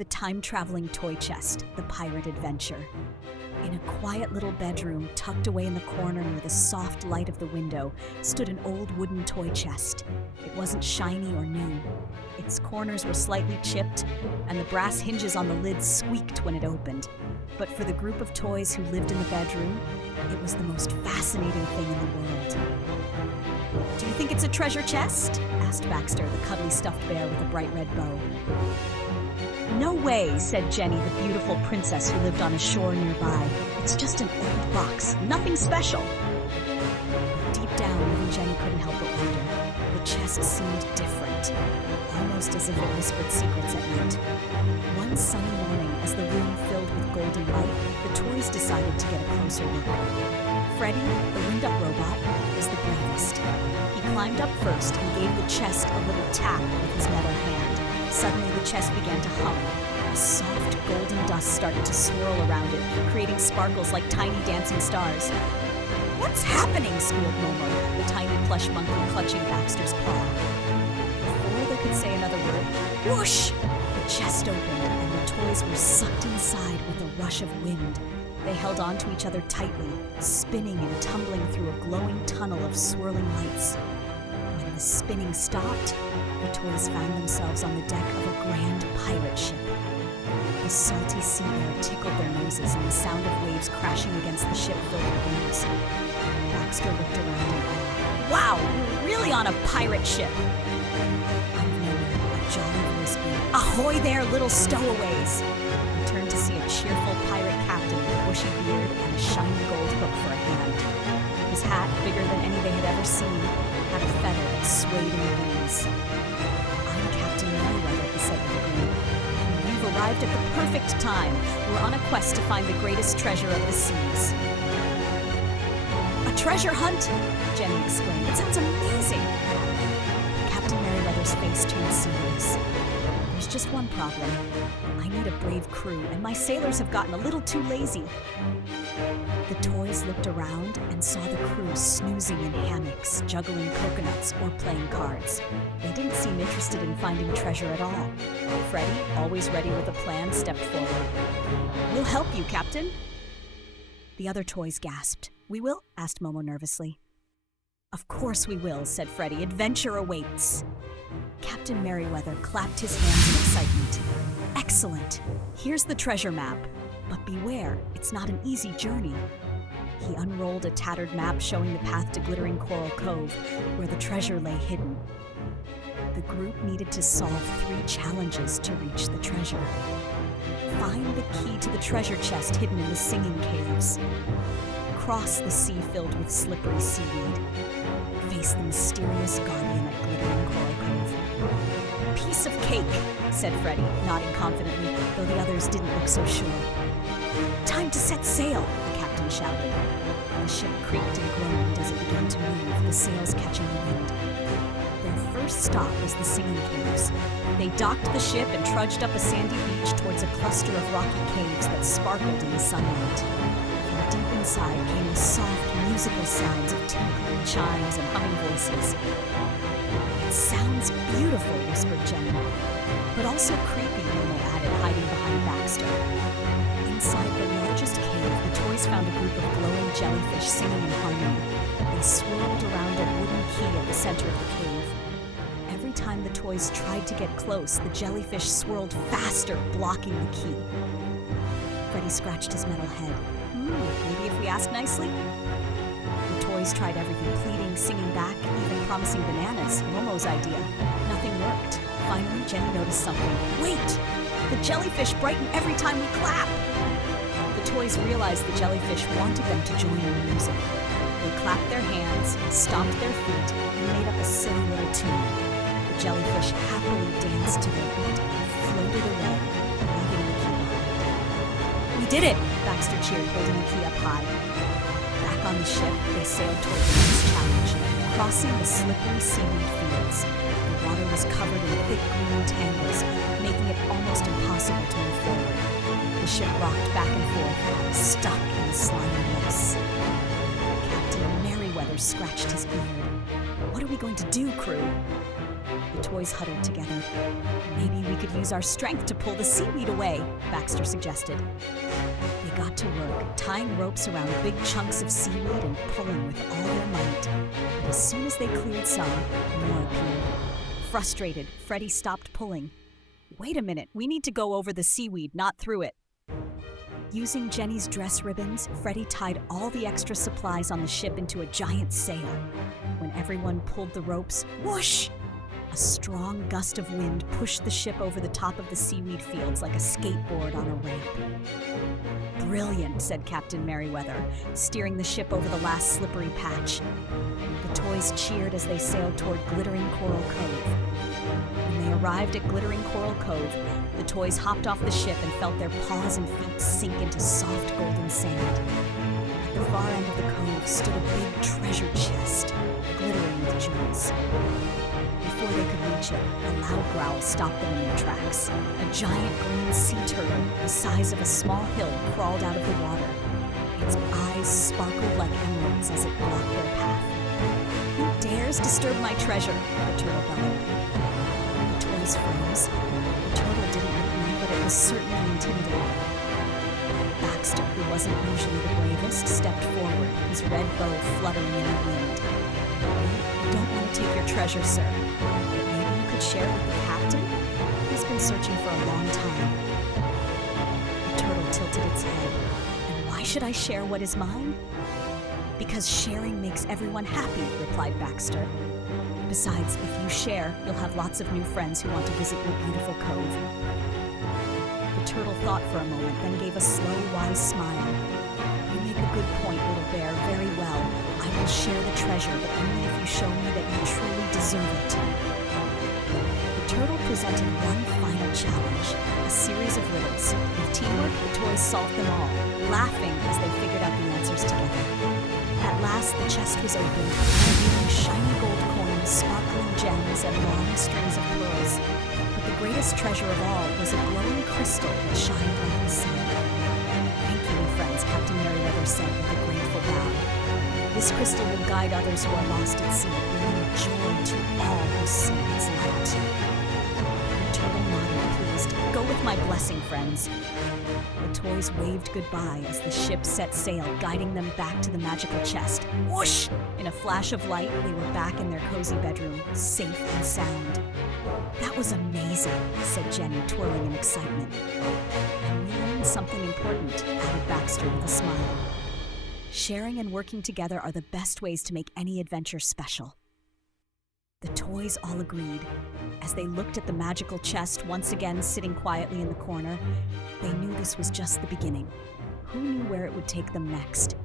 The time-traveling toy chest, the pirate adventure. In a quiet little bedroom, tucked away in the corner near the soft light of the window, stood an old wooden toy chest. It wasn't shiny or new. Its corners were slightly chipped, and the brass hinges on the lid squeaked when it opened. But for the group of toys who lived in the bedroom, it was the most fascinating thing in the world. "Do you think it's a treasure chest?" asked Baxter, the cuddly stuffed bear with a bright red bow. "No way," said Jenny, the beautiful princess who lived on a shore nearby. "It's just an old box, nothing special." But deep down, even Jenny couldn't help but wonder. The chest seemed different, almost as if it whispered secrets at night. One sunny morning, as the room filled with golden light, the toys decided to get a closer look. Freddy, the wind-up robot, was the bravest. He climbed up first and gave the chest a little tap with his metal hand. Suddenly, the chest began to hum. A soft golden dust started to swirl around it, creating sparkles like tiny dancing stars. "What's happening?" squealed Momo, the tiny plush monkey clutching Baxter's paw. Before they could say another word, whoosh! The chest opened, and the toys were sucked inside with a rush of wind. They held on to each other tightly, spinning and tumbling through a glowing tunnel of swirling lights. When the spinning stopped, the toys found themselves on the deck of a grand pirate ship. The salty sea air tickled their noses, and the sound of waves crashing against the ship filled their ears. Baxter looked around in awe. "Wow, we're really on a pirate ship!" Out of nowhere, a jolly voice boomed, "Ahoy there, little stowaways!" He turned to see a cheerful pirate captain with a bushy beard and a shiny gold hook for a hand. His hat, bigger than any they had ever seen, had a feather that swayed in the breeze. "I'm Captain Merryweather," he said with a grin. "And you've arrived at the perfect time. We're on a quest to find the greatest treasure of the seas." "A treasure hunt?" Jenny exclaimed. "It sounds amazing!" Captain Merryweather's face turned serious. "There's just one problem. I need a brave crew, and my sailors have gotten a little too lazy." The toys looked around and saw the crew snoozing in hammocks, juggling coconuts, or playing cards. They didn't seem interested in finding treasure at all. Freddy, always ready with a plan, stepped forward. "We'll help you, Captain." The other toys gasped. "We will?" asked Momo nervously. "Of course we will," said Freddy. "Adventure awaits." Captain Merryweather clapped his hands in excitement. "Excellent! Here's the treasure map. But beware, it's not an easy journey." He unrolled a tattered map showing the path to Glittering Coral Cove, where the treasure lay hidden. The group needed to solve 3 challenges to reach the treasure. Find the key to the treasure chest hidden in the singing caves. Cross the sea filled with slippery seaweed. Face the mysterious guardian at Glittering Coral Cove. "Piece of cake," said Freddy, nodding confidently, though the others didn't look so sure. "Time to set sail," the captain shouted. The ship creaked and groaned as it began to move, the sails catching the wind. Their first stop was the singing caves. They docked the ship and trudged up a sandy beach towards a cluster of rocky caves that sparkled in the sunlight. From deep inside came the soft, musical sounds of tinkling chimes and humming voices. "It sounds beautiful," whispered Jenny. "But also creepy," Momo added, hiding behind Baxter. Inside the largest cave, the toys found a group of glowing jellyfish singing in harmony. They swirled around a wooden key at the center of the cave. Every time the toys tried to get close, the jellyfish swirled faster, blocking the key. Freddy scratched his metal head. Maybe if we ask nicely?" The toys tried everything, pleading, singing back, even promising bananas, Momo's idea. Nothing worked. Finally, Jenny noticed something. "Wait! The jellyfish brighten every time we clap!" The toys realized the jellyfish wanted them to join in the music. They clapped their hands, stomped their feet, and made up a silly little tune. The jellyfish happily danced to their beat and floated away, leaving the key behind. "We did it!" Baxter cheered, holding the key up high. Back on the ship, they sailed toward the next challenge, crossing the slippery seaweed fields. The water was covered in thick green tangles, making it almost impossible to move forward. The ship rocked back and forth, stuck in the slimy mess. Captain Merryweather scratched his beard. "What are we going to do, crew?" The toys huddled together. Maybe we could use our strength to pull the seaweed away, Baxter suggested. They got to work, tying ropes around big chunks of seaweed and pulling with all their might. But as soon as they cleared some, more appeared. Frustrated, Freddie stopped pulling. Wait a minute, we need to go over the seaweed, not through it. Using Jenny's dress ribbons, Freddie tied all the extra supplies on the ship into a giant sail. When everyone pulled the ropes, whoosh! A strong gust of wind pushed the ship over the top of the seaweed fields like a skateboard on a ramp. Brilliant, said Captain Merriweather, steering the ship over the last slippery patch. The toys cheered as they sailed toward Glittering Coral Cove. When they arrived at Glittering Coral Cove, the toys hopped off the ship and felt their paws and feet sink into soft golden sand. At the far end of the cove stood a big treasure chest, glittering with jewels. Before they could reach it, a loud growl stopped them in their tracks. A giant green sea turtle, the size of a small hill, crawled out of the water. Its eyes sparkled like emeralds as it blocked their path. "Who dares disturb my treasure?" the turtle bellowed. The toys froze. The turtle didn't look mean, but it was certainly intimidating. Baxter, who wasn't usually the bravest, stepped forward, his red bow fluttering in the wind. "We don't want to take your treasure, sir. But maybe you could share it with the captain? He's been searching for a long time." The turtle tilted its head. "And why should I share what is mine?" "Because sharing makes everyone happy," replied Baxter. "Besides, if you share, you'll have lots of new friends who want to visit your beautiful cove." The turtle thought for a moment, then gave a slow, wise smile. "You make a good point, little bear, very well. I will share the treasure, but only if you show me that you truly deserve it." The turtle presented one final challenge, a series of riddles. With teamwork, the toys solved them all, laughing as they figured out the answers together. At last, the chest was opened, revealing shiny gold coins, sparkling gems, and long strings of pearls. But the greatest treasure of all was a glowing crystal that shined like the sun. "Thank you, friends," Captain Merriweather said with a grateful bow. "This crystal will guide others who are lost at sea, bringing joy to all who see its light." The turtle nodded, pleased. "Go with my blessing, friends." The toys waved goodbye as the ship set sail, guiding them back to the magical chest. Whoosh! In a flash of light, they were back in their cozy bedroom, safe and sound. "That was amazing," said Jenny, twirling in excitement. "And we learned something important," added Baxter with a smile. "Sharing and working together are the best ways to make any adventure special." The toys all agreed. As they looked at the magical chest once again sitting quietly in the corner, they knew this was just the beginning. Who knew where it would take them next?